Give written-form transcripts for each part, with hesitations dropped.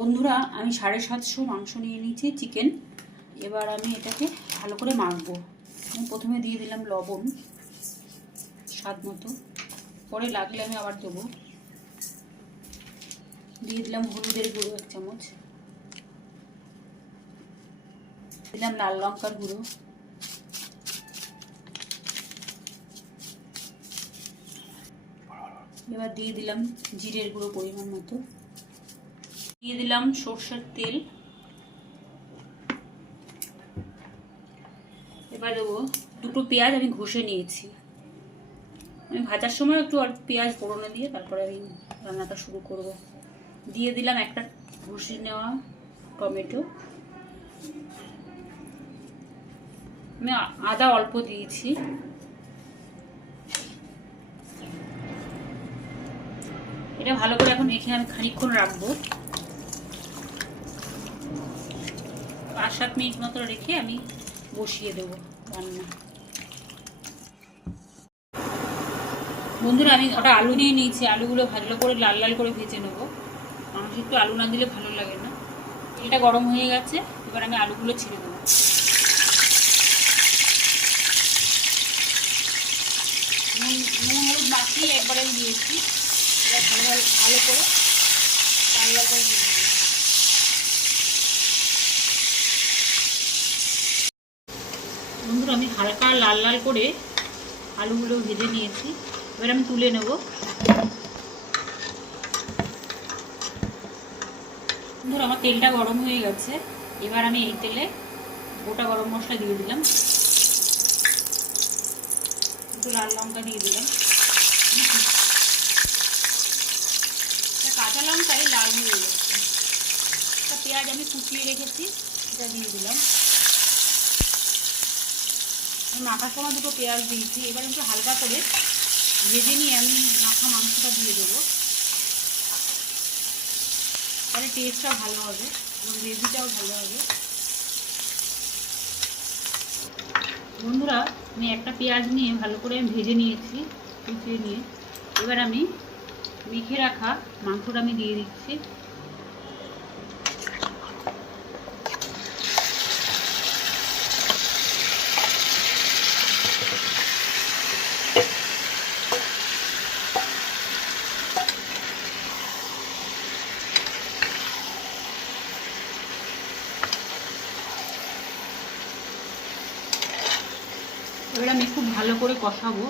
বন্ধুরা, আমি 750 মাংস নিয়ে নিয়েছি, চিকেন। এবার আমি এটাকে ভালো করে মাখবো। আমি প্রথমে দিয়ে দিলাম লবণ স্বাদ মতো, পরে লাগলে আমি আবার দেবো। দিয়ে দিলাম হলুদের গুঁড়ো 1 চামচ, দিলাম লাল লঙ্কার গুঁড়ো, এবার দিয়ে দিলাম জিরের গুঁড়ো পরিমাণ মতো, দিয়ে দিলাম সরষের তেল, এবার দেবো 2টো পেঁয়াজ আমি ঘষে নিয়েছি। আমি ভাজার সময় একটু আর পেঁয়াজ ফোড়নে দিয়ে তারপরে আমি রান্নাটা শুরু করব। দিয়ে দিলাম একটা ঘষে নেওয়া টমেটো, আমি আদা অল্প দিয়েছি, এটা ভালো করে এখন রেখে আমি খানিকক্ষণ রাখবো। 5-7 মিনিট মতো রেখে আমি বসিয়ে দেবো রান্না। বন্ধুরা, আমি ওটা আলু নিয়ে নিয়েছি, আলুগুলো ভালো করে লাল লাল করে ভেজে নেবো। মাংস একটু আলু না দিলে ভালো লাগে না। তেলটা গরম হয়ে গেছে, এবার আমি আলুগুলো ছিঁড়ে দেবো। নুন হলুদ মাখিয়ে একবারে আমি দিয়েছি, এবার ভালো করে লাল লাল করে ভেজে নেবো। বন্ধুরা, আমি হালকা লাল লাল করে আলুগুলো ভেজে নিয়েছি, এবার আমি তুলে নেব। বন্ধুরা, আমার তেলটা গরম হয়ে গেছে, এবার আমি এই তেলে গোটা গরম মশলা দিয়ে দিলাম, একটু লাল লঙ্কা দিয়ে দিলাম, কাঁচা লঙ্কাই লাল হয়ে গেছে। একটা পেঁয়াজ আমি কুচিয়ে রেখেছি, সেটা দিয়ে দিলাম। মাখার সময় 2টো পেঁয়াজ দিয়েছি, এবার একটু হালকা করে ভেজে নিয়ে আমি মাখা মাংসটা দিয়ে দেবো, তাহলে টেস্টটাও ভালো হবে এবং গ্রেভিটাও ভালো হবে। বন্ধুরা, আমি একটা পেঁয়াজ নিয়ে ভালো করে ভেজে নিয়েছি, কুচিয়ে নিয়ে। এবার আমি মেখে রাখা মাংসটা আমি দিয়ে দিচ্ছি। এবার আমি খুব ভালো করে কষাবো।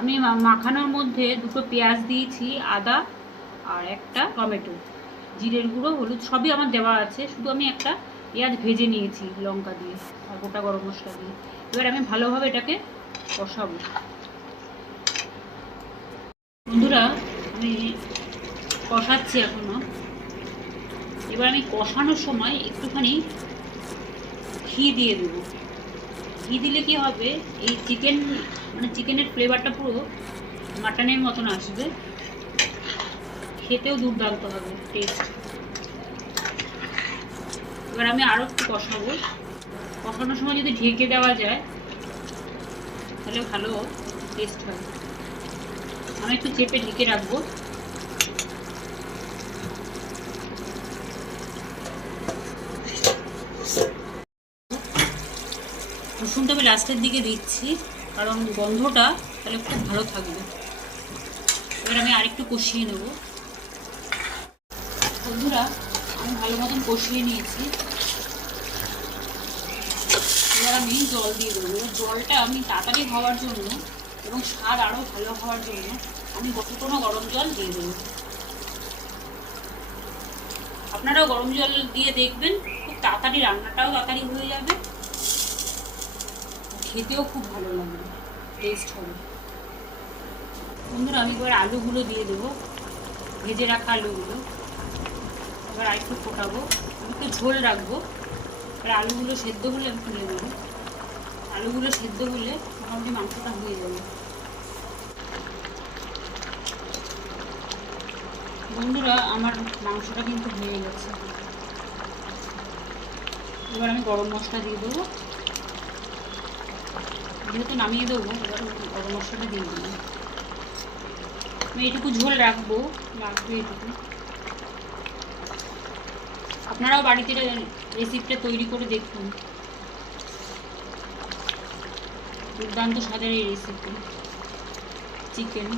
আমি মাখানোর মধ্যে 2টো পেঁয়াজ দিয়েছি, আদা আর একটা টমেটো, জিরের গুঁড়ো, হলুদ সবই আমার দেওয়া আছে, শুধু আমি একটা পেঁয়াজ ভেজে নিয়েছি লঙ্কা দিয়ে আর গোটা গরম মশলা দিয়ে। এবার আমি ভালোভাবে এটাকে কষাবো। বন্ধুরা, আমি কষাচ্ছি এখনো। এবার আমি কষানোর সময় একটুখানি ঘি দিয়ে দেবো। ঘি দিলে কি হবে, এই চিকেনের ফ্লেভারটা পুরো মাটনের মতন আসবে, খেতেও দুর্দান্ত হবে টেস্ট। এবার আমি আরও একটু কষাবো। কষানোর সময় যদি ঢেকে দেওয়া যায় তাহলে ভালো টেস্ট হয়। আমি একটু চেপে ঢেকে রাখবো। রসুনটা আমি লাস্টের দিকে দিচ্ছি, কারণ গন্ধটা তাহলে খুব ভালো থাকবে। এবার আমি আরেকটু কষিয়ে নেব। বন্ধুরা, আমি ভালো মতন কষিয়ে নিয়েছি, এবার আমি জল দিয়ে দেবো। এবার জলটা আমি তাড়াতাড়ি হওয়ার জন্য এবং স্বাদ আরও ভালো হওয়ার জন্য আমি ফুটনো গরম জল দিয়ে দেবো। আপনারাও গরম জল দিয়ে দেখবেন, খুব তাড়াতাড়ি রান্নাটাও তাড়াতাড়ি হয়ে যাবে, খেতেও খুব ভালো লাগবে, টেস্ট হবে। বন্ধুরা, আমি এবার আলুগুলো দিয়ে দেবো, ভেজে রাখা আলুগুলো। এবার আরেকটু ফোটাবো, আমি একটু ঝোল রাখবো। এবার আলুগুলো সেদ্ধ হলে আমি তুলে দেবো। আলুগুলো সেদ্ধ হলে মোটামুটি মাংসটা হয়ে যাবে। বন্ধুরা, আমার মাংসটা কিন্তু হয়ে গেছে। এবার আমি গরম মশলা দিয়ে দেবো, যেহেতু নামিয়ে দেবো, এবার গরম মশলাটা দিয়ে দিলাম। আমি এইটুকু ঝোল রাখবো, লাগবে এইটুকু। আপনারাও বাড়িতে রেসিপিটা তৈরি করে দেখুন, দুর্দান্ত স্বাদের এই রেসিপি চিকেন।